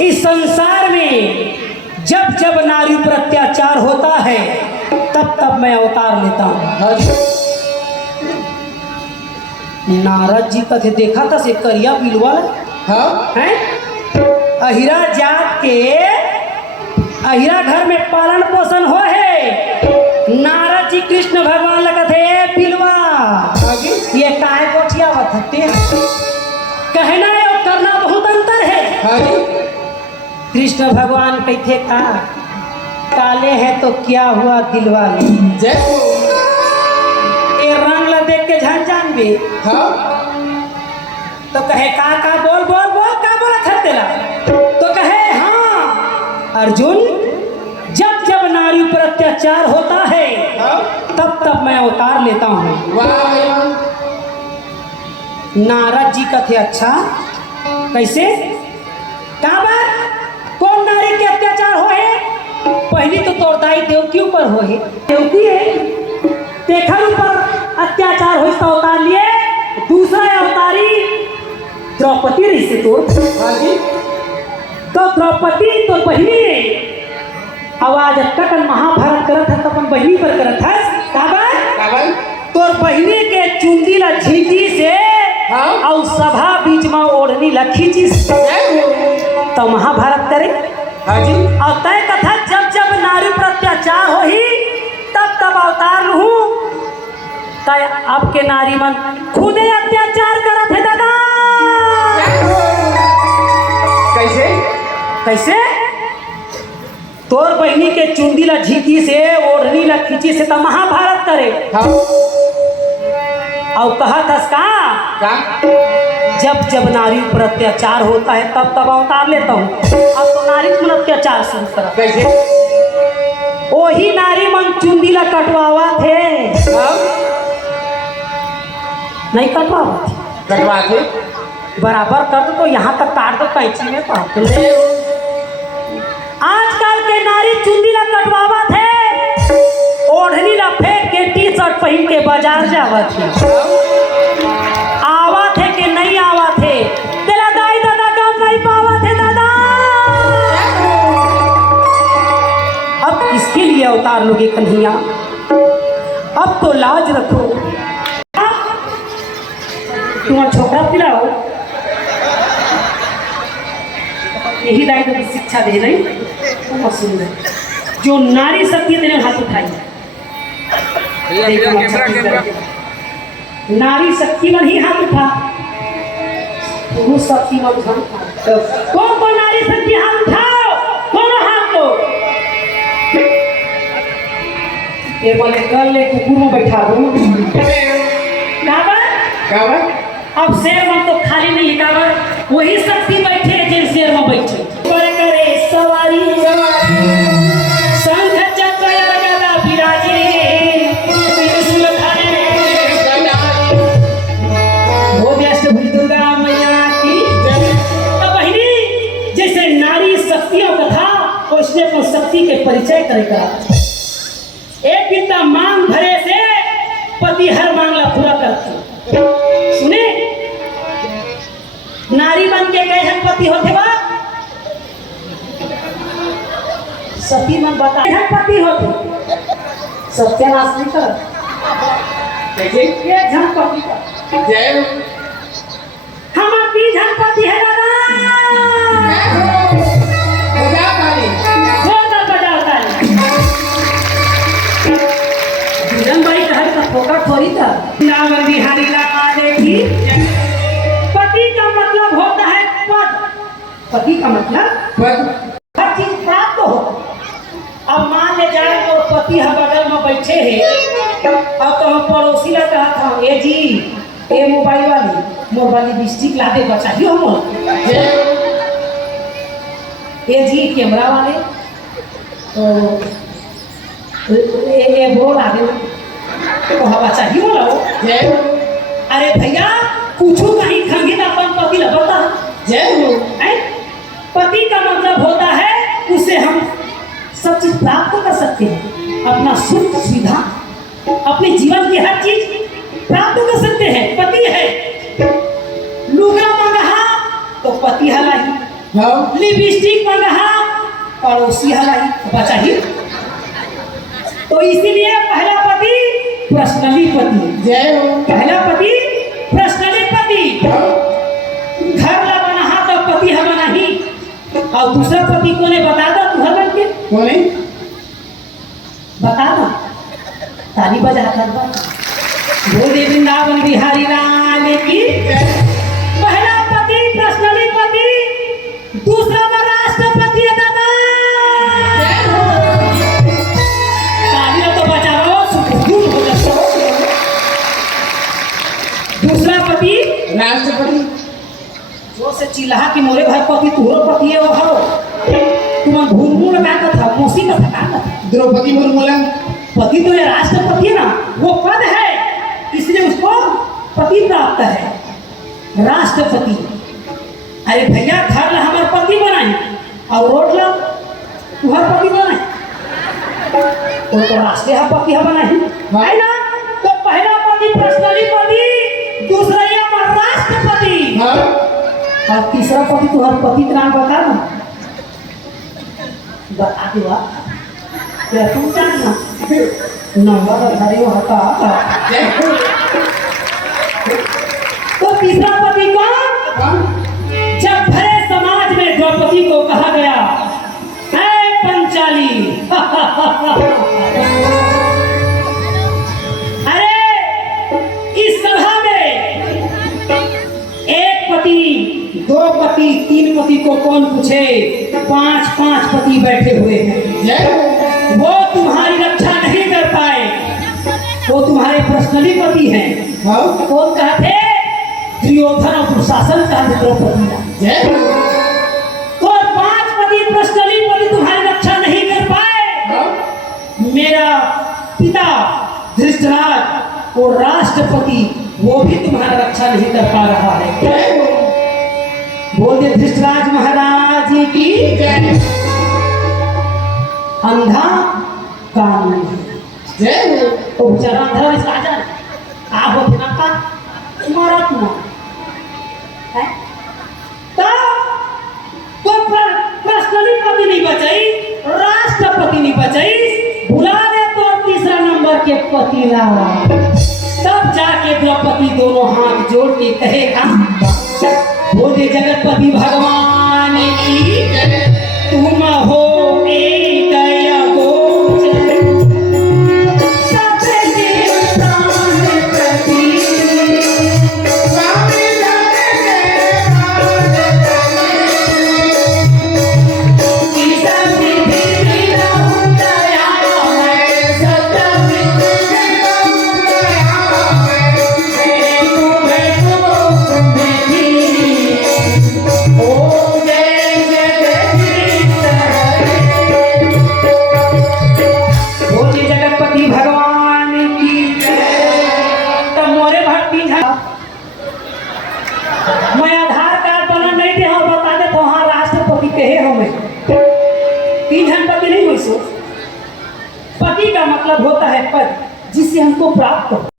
इस संसार में जब जब नारी पर अत्याचार होता है तब तब मैं अवतार लेता हूँ। नारद जी का देखा था से करिया बिलवा है अहिरा जात के अहिरा घर में पालन पोषण हो है। नारद जी कृष्ण भगवान लगा थे बिलवा ये काहे कोठिया बथते कहना है और करना बहुत अंतर है। कृष्ण भगवान कहते का काले है तो क्या हुआ दिलवा ले ये रंग ला देख के झंझान भी तो कहे का बोल बोल बोल का बोला था तेरा तो कहे हाँ अर्जुन जब जब नारी पर अत्याचार होता है तब तब मैं अवतार लेता हूँ। नारद जी का थे अच्छा कैसे काबर कौन नारी के अत्याचार हो है पहली तो तोड़दाई देवकी ऊपर हो है देवकी है देखा ऊपर अत्याचार हो इसका अवतार लिए दूसरा अवतारी द्रौपदी रही से तो द्रौपदी तो बहिनी है आवाज तकन महाभारत करत है तपन बहिनी पर करत है काबर तो बहिनी के चुंदी ला झीकी से और सभा बीच में ओढ़नी ला खींची तो महाभारत करे और तय कथा जब जब नारी पर अत्याचार हो ही तब तब अवतार लू तय आपके नारी मन खुदे अत्याचार करत है दादा कैसे कैसे तोर बहनी के चुंदी ला झीकी से ओढ़नी ला खींची से तो महाभारत करे और कहा था का जब जब नारी पर अत्याचार होता है तब तब अवतार लेता हूँ। अब तो नारी पर अत्याचार शुरू करा कैसे वही नारी मन चुंदी ला कटवावा थे नहीं कटवा थे बराबर कर दो तो यहाँ तक काट दो कैंची में काट ले। आजकल के नारी चुंदी ला कटवावा थे ओढ़नी ला फेंक के टी शर्ट पहन के बाजार जावा थे आवा थे कि नहीं आवा थे तेरा दाई दादा काम नहीं पावा थे दादा। अब किसके लिए अवतार लोगे कन्हैया अब तो लाज रखो तुम्हारा छोकरा पिलाओ यही दाई तो शिक्षा दे रही बहुत सुंदर जो नारी शक्ति तेरे हाथ उठाई नारी शक्ति मन ही हाथ उठा पुरुष शक्ति मन कौन कौन नारी शक्ति हाथ उठाओ कौन हाथ को ये बोले कल ले कुकुर में बैठा दो अब शेर मन तो खाली नहीं काबर वही शक्ति बैठे जिन शेर में बैठे करे सवारी संघ चक्र गदा विराजे दुर्गा मैया की तो बहिनी जैसे नारी शक्तियों का था उसने अपनी शक्ति के परिचय करेगा एक बिता मांग भरे से पति हर मांगला पूरा करती सुने नारी बन के कैसे पति होते बा सती मन बता पति होते सत्यानाश नहीं कर ये झन पति का जय हम अपनी झन पति है दादा बजा ताली होता बजाता है जीवन भाई कहा था फोका थोड़ी था नावर बिहारी लाले की पति का मतलब होता है पद पति का मतलब हर चीज प्राप्त हो अब मान ले जाए और पति हर बगल में बैठे हैं अब तो हम पड़ोसी ला कहा था ए जी ए मोबाइल वाली लिपस्टिक ला दे बचा ही हम ए जी कैमरा वाले तो ए वो ला दे तो हवा चाहिए बोला वो अरे भैया कुछ कहीं खंगे ना अपन पति ला बता जय हो पति का मतलब होता है उसे हम सब चीज प्राप्त कर सकते हैं अपना सुख सुविधा अपने जीवन की हर चीज प्राप्त कर सकते हैं पति है लुगा मंगहा तो पति हलाई लिपस्टिक मंगहा पड़ोसी हलाई बचा ही तो इसीलिए पहला पति पर्सनली पति जय हो पहला पति पर्सनली पति घर ला बना तो पति हम नहीं और दूसरा पति कोने बता दो तू हर के कोने बता दो ताली बजा कर बोले वृंदावन बिहारी लाल की पहला पति पर्सनली पति दूसरा राष्ट्रपति दादा ताली तो बजा लो सुखून हो जाओ दूसरा पति राष्ट्रपति जो से चिल्ला कि मोरे भाई पति तुहरो पति है वो हरो तुम घूमू लगा का था मौसी का था द्रौपदी मुर्मू पति तो ये राष्ट्रपति है ना वो पद है इसलिए उसको पति प्राप्त है राष्ट्रपति अरे भैया घर ला हमारे पति बनाए और रोड ला तुम्हारे पति बनाए तो राष्ट्रीय पति हम बनाए है ना तो पहला पति पर्सनली पति दूसरा ये राष्ट्रपति और तीसरा पति तुम्हारे पति का नाम बता ना बता दो क्या तुम जानना नंबर अरे वो हटा तो तीसरा पति कौन जब भरे समाज में द्रौपदी को कहा गया है पंचाली अरे इस सभा में एक पति दो पति तीन पति को कौन पूछे पांच पांच पति बैठे हुए हैं वो तुम्हारी रक्षा नहीं कर पाए वो तुम्हारे पर्सनली पति हैं कौन कहते दुर्योधन और दुशासन का द्रौपदी तो पांच पति पर्सनली पति तुम्हारी रक्षा नहीं कर पाए मेरा पिता धृतराष्ट्र और राष्ट्रपति वो भी तुम्हारा रक्षा नहीं कर पा रहा है बोल दे धृतराज महाराज की अंधा कानून जय हो तो बेचारा अंधा इस राजा आ हो बिना का तुम्हारा तुम है तो पर्सनली पति नहीं बचाई राष्ट्रपति नहीं बचाई बुला दे तो तीसरा नंबर के पति ला तब जाके द्रौपदी दोनों हाथ जोड़ के कहेगा बोले जगतपति भगवान की तुम हो एक अगोचर सबके प्राण प्रति स्वामी मैं आधार कार्ड बना नहीं दे हाँ बता दे तो हाँ राष्ट्रपति कहे हमें तीन जन पति नहीं हुई सो पति का मतलब होता है पद जिससे हमको प्राप्त हो